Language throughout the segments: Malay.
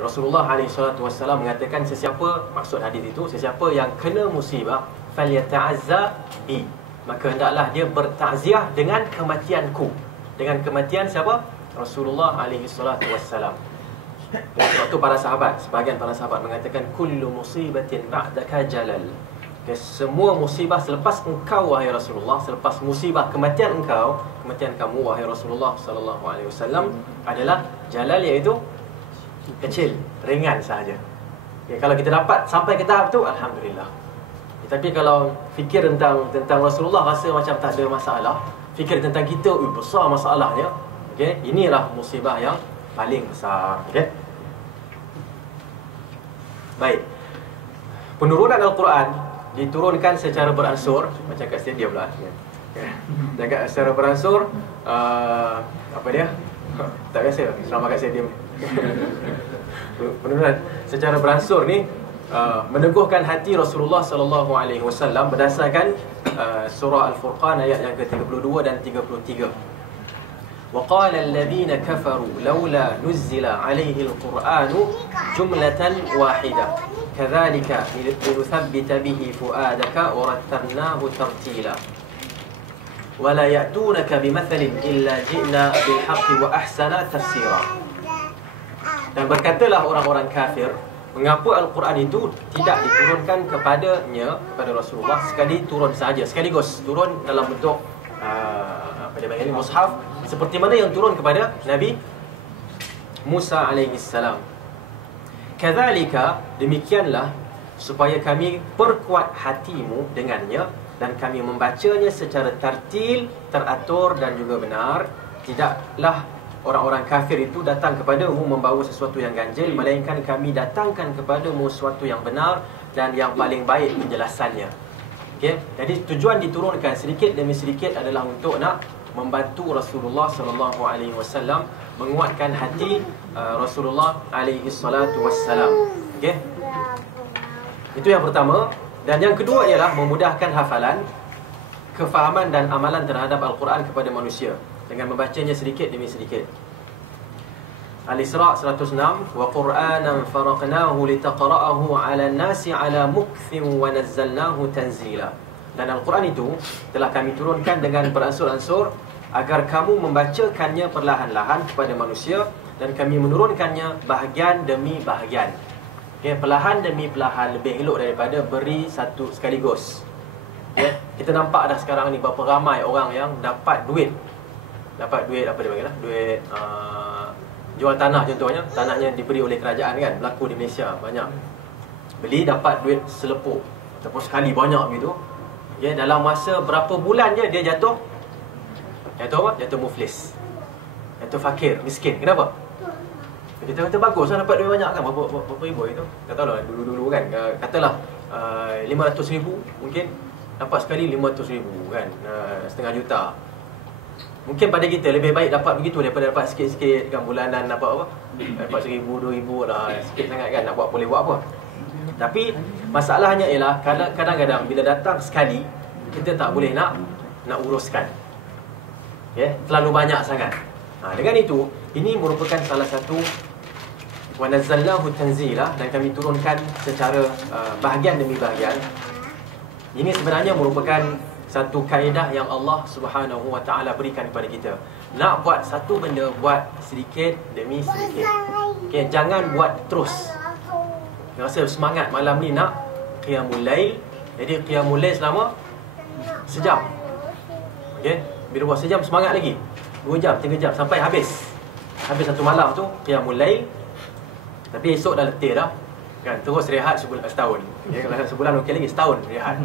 Rasulullah SAW mengatakan sesiapa, maksud hadis itu, sesiapa yang kena musibah falyata'azza bi, maka hendaklah dia bertakziah dengan kematianku. Dengan kematian siapa? Rasulullah SAW. Waktu para sahabat, sebahagian para sahabat mengatakan kullu musibatin ba'daka jalal. Semua musibah selepas engkau wahai Rasulullah, selepas musibah kematian engkau, kematian kamu wahai Rasulullah SAW adalah jalal, iaitu kecil, ringan sahaja. Kalau kita dapat sampai ke tahap tu, alhamdulillah. Tapi kalau fikir tentang Rasulullah rasa macam tak ada masalah, fikir tentang kita, besar masalahnya. Inilah musibah yang paling besar. Baik. Penurunan Al-Quran diturunkan secara beransur, macam kat stadium lah. Jaga secara beransur, apa dia? Tak biasa selama kat stadium. Penurunan secara beransur ni meneguhkan hati Rasulullah SAW berdasarkan surah Al-Furqan ayat yang ke-32 dan 33. وَقَالَ الَّذِينَ كَفَرُوا لَوْلَا نُزِّلَ عَلَيْهِ الْقُرْآنُ جُمْلَةً وَاحِدَةً كَذَلِكَ لِنُثَبِّتَ بِهِ فُؤَادَكَ وَرَتَّلْنَاهُ تَرْتِيلًا وَلَا يَأْتُونَكَ بِمَثَلٍ إِلَّا جِئْنَا بِالْحَقِّ وَأَحْسَنَ تَفْسِيرًا. Dan berkatalah orang-orang kafir, mengapa Al-Quran itu tidak diturunkan kepadanya, kepada Rasulullah, sekali turun saja, sekaligus turun dalam bentuk apa dia panggil, mushaf, seperti mana yang turun kepada Nabi Musa alaihissalam. Kadzalika, demikianlah, supaya kami perkuat hatimu dengannya dan kami membacanya secara tartil, teratur dan juga benar. Tidaklah orang-orang kafir itu datang kepadamu membawa sesuatu yang ganjil, melainkan kami datangkan kepadamu sesuatu yang benar dan yang paling baik penjelasannya. Jadi tujuan diturunkan sedikit demi sedikit adalah untuk nak membantu Rasulullah SAW, menguatkan hati Rasulullah SAW. Itu yang pertama. Dan yang kedua ialah memudahkan hafalan, kefahaman dan amalan terhadap Al-Quran kepada manusia dengan membacanya sedikit demi sedikit. Al-Isra 106, wa Qur'anan faraqnahu litaqra'ahu 'ala an-nasi 'ala mukthin wa nazzalnahu tanzila. Dan Al-Quran itu telah kami turunkan dengan beransur-ansur agar kamu membacakannya perlahan-lahan kepada manusia, dan kami menurunkannya bahagian demi bahagian. Perlahan demi perlahan, lebih elok daripada beri satu sekaligus. Kita nampak dah sekarang ni berapa ramai orang yang dapat duit. Dapat duit, apa dia panggil lah, duit jual tanah contohnya. Tanahnya diberi oleh kerajaan kan, berlaku di Malaysia banyak. Beli dapat duit selepuk ataupun sekali banyak begitu. Dalam masa berapa bulan je dia jatuh apa? Jatuh muflis, jatuh fakir, miskin. Kenapa? Kita kata bagus lah dapat duit banyak kan, berapa ribu itu. Tak tahulah dulu-dulu kan, katalah 500,000 mungkin dapat sekali 500,000 kan, setengah juta. Mungkin pada kita lebih baik dapat begitu daripada dapat sikit-sikit kan, bulanan dapat apa, dapat 1,000, 2,000 dah sikit sangat kan, nak buat boleh buat apa. Tapi masalahnya ialah kadang-kadang bila datang sekali, kita tak boleh nak uruskan. Terlalu banyak sangat. Dengan itu, ini merupakan salah satu wa nazzalnahu tanzila, dan kami turunkan secara bahagian demi bahagian. Ini sebenarnya merupakan satu kaedah yang Allah Subhanahu Wa Taala berikan kepada kita. Nak buat satu benda, buat sedikit demi sedikit. Jangan buat terus. Rasa semangat malam ni nak qiyamul lail, jadi qiyamul lail selama sejam. Bila buat sejam semangat lagi, 2 jam, 3 jam sampai habis. Habis satu malam tu qiyamul lail. Tapi esok dah letih dah kan, terus rehat setahun. Kalau sebulan okey lagi, setahun rehat.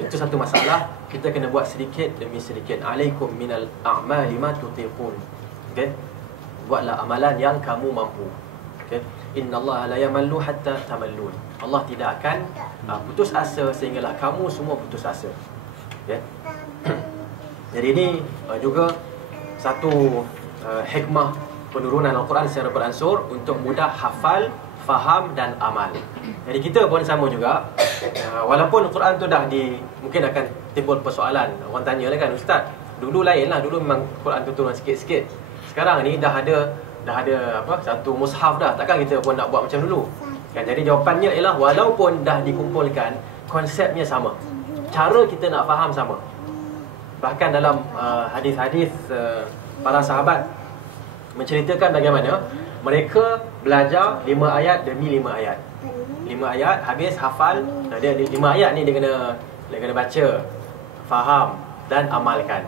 Itu satu masalah. Kita kena buat sedikit demi sedikit. Alaikum minal a'mali ma tutiqun. Buatlah amalan yang kamu mampu. Innallaha la yamallu hatta tamallun. Allah tidak akan putus asa sehinggalah kamu semua putus asa. Jadi ini juga satu hikmah penurunan Al-Quran secara beransur untuk mudah hafal, faham dan amal. Jadi kita pun sama juga. Walaupun Al-Quran tu dah mungkin akan timbul persoalan. Orang tanya lah kan, Ustaz, dulu lain lah, dulu memang Al-Quran tu turun sikit-sikit. Sekarang ni dah ada dah ada apa satu mushaf dah, takkan kita pun nak buat macam dulu kan. Jadi jawapannya ialah walaupun dah dikumpulkan, konsepnya sama, cara kita nak faham sama. Bahkan dalam hadis-hadis para sahabat menceritakan bagaimana mereka belajar 5 ayat demi 5 ayat. 5 ayat habis hafal. Dia 5 ayat ni dia kena baca, faham dan amalkan.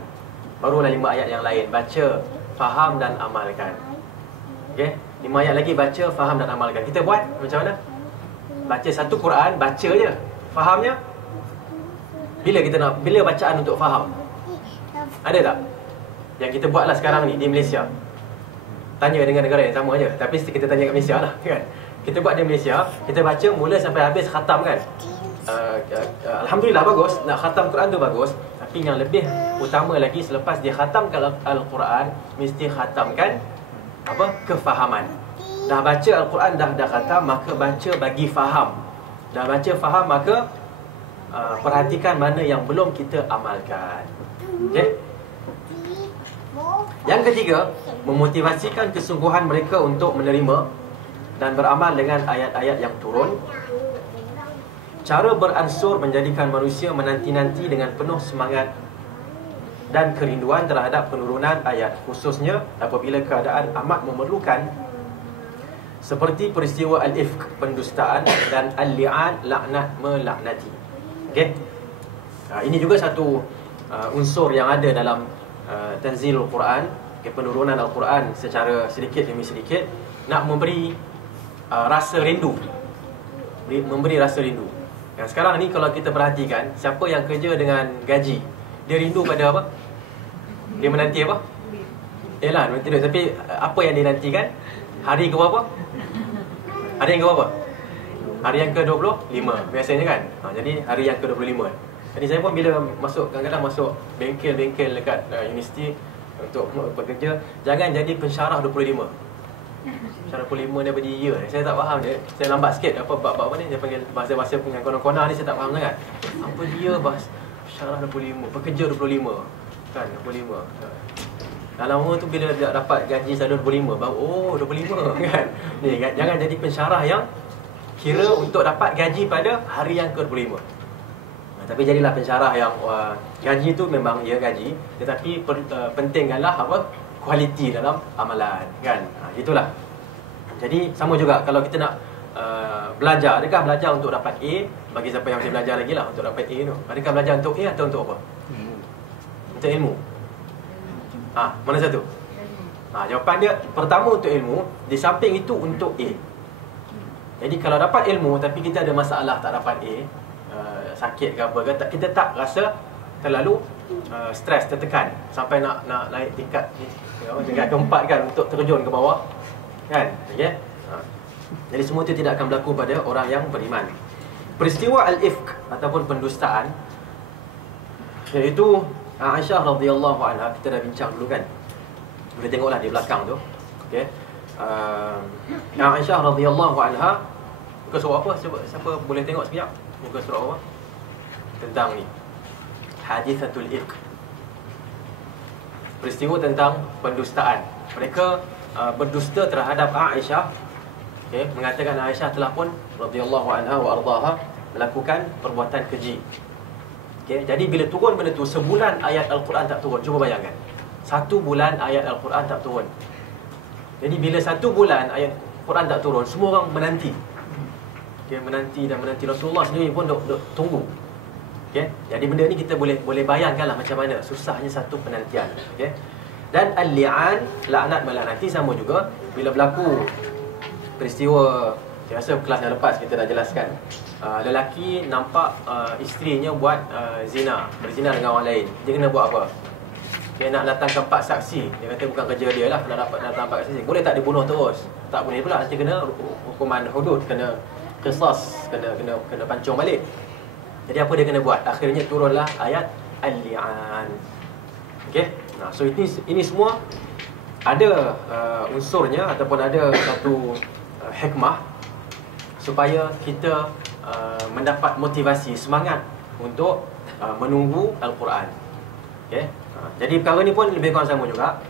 Barulah 5 ayat yang lain baca, faham dan amalkan. Okey, 5 ayat lagi baca, faham dan amalkan. Kita buat macam mana? Baca satu Quran, baca je. Fahamnya bila bacaan untuk faham? Ada tak? Yang kita buatlah sekarang ni di Malaysia. Tanya dengan negara yang sama je, tapi kita tanya kat Malaysia lah kan. Kita buat di Malaysia, kita baca mula sampai habis khatam kan. Alhamdulillah bagus, nak khatam Quran tu bagus. Tapi yang lebih utama lagi, selepas dia khatamkan Al-Quran, mesti khatamkan apa? Kefahaman. Dah baca Al-Quran, dah khatam, maka baca bagi faham. Dah baca faham, maka perhatikan mana yang belum kita amalkan. Okey. Yang ketiga, memotivasikan kesungguhan mereka untuk menerima dan beramal dengan ayat-ayat yang turun. Cara beransur menjadikan manusia menanti-nanti dengan penuh semangat dan kerinduan terhadap penurunan ayat, khususnya apabila keadaan amat memerlukan, seperti peristiwa al-ifk, pendustaan, dan al-li'an, laknat melaknati. Okey. Ini juga satu unsur yang ada dalam tanzilul Quran, penurunan Al-Quran secara sedikit demi sedikit, nak memberi rasa rindu, memberi rasa rindu. Yang sekarang ni kalau kita perhatikan, siapa yang kerja dengan gaji, dia rindu pada apa? Dia menanti apa? Yalah, menanti duit. Tapi apa yang dia nantikan? Hari ke berapa? Hari yang ke berapa? Hari yang ke-25 biasanya kan. Jadi hari yang ke-25. Jadi saya pun bila masuk, kadang-kadang masuk bengkel-bengkel dekat universiti untuk bekerja, jangan jadi pensyarah 25. Pensyarah 25 daripada year. Saya tak faham dia. Saya lambat sikit bab apa ni, dia panggil bahasa-bahasa dengan konon-konon ni, saya tak faham sangat. Apa dia pensyarah 25, pekerja 25. Kan 25. Dalam umur tu bila dia dapat gaji selalu 25, baru 25 kan. Ni jangan jadi pensyarah yang kira untuk dapat gaji pada hari yang ke-25. Tapi jadilah pensyarah yang gaji tu memang ya gaji, tetapi pentingkanlah apa? Kualiti dalam amalan kan. Itulah. Jadi sama juga kalau kita nak belajar, adakah belajar untuk dapat A? Bagi siapa yang masih belajar lagi lah, untuk dapat A tu, adakah belajar untuk A atau untuk apa? Untuk ilmu. Mana satu? Jawapan dia pertama untuk ilmu, di samping itu untuk A. Jadi kalau dapat ilmu tapi kita ada masalah tak dapat A, sakit ke apa ke, kita tak rasa terlalu stres, tertekan sampai nak naik tingkat keempat kan, untuk terjun ke bawah kan. Okay? Jadi semua itu tidak akan berlaku pada orang yang beriman. Peristiwa al-ifk ataupun pendustaan, iaitu Aisyah radhiyallahu anha, kita dah bincang dulu kan. Boleh tengoklah di belakang tu. Okey. Aisyah radhiyallahu anha, muka surah apa? Siapa boleh tengok sekejap? Muka surah apa? Tentang ni, hadithatul ifk, peristiwa tentang pendustaan. Mereka berdusta terhadap Aisyah. Okay, mengatakan Aisyah telah pun radhiyallahu anha wa ardaha melakukan perbuatan keji. Okay, jadi bila turun benda tu, sebulan ayat Al-Quran tak turun. Cuba bayangkan, 1 bulan ayat Al-Quran tak turun. Jadi bila 1 bulan ayat Quran tak turun, semua orang menanti. Okay, menanti dan menanti. Rasulullah sendiri pun duk tunggu. Okay? Jadi benda ni kita boleh bayangkanlah macam mana susahnya satu penantian. Okay? Dan al-li'an, laknat melaknati, sama juga. Bila berlaku peristiwa, saya rasa kelas yang lepas kita dah jelaskan, lelaki nampak isterinya buat berzina dengan orang lain. Dia kena buat apa? Dia nak datangkan 4 saksi. Dia kata bukan kerja dia lah, nak datang 4 saksi. Boleh tak dibunuh terus? Tak boleh pula, nanti kena hukuman hudud, kena qisas, kena pancung balik. Jadi apa dia kena buat? Akhirnya turunlah ayat al-li'an. Okey. So ini semua ada unsurnya ataupun ada satu hikmah supaya kita mendapat motivasi, semangat untuk menunggu Al-Quran. Okey. Jadi perkara ni pun lebih kurang sama juga.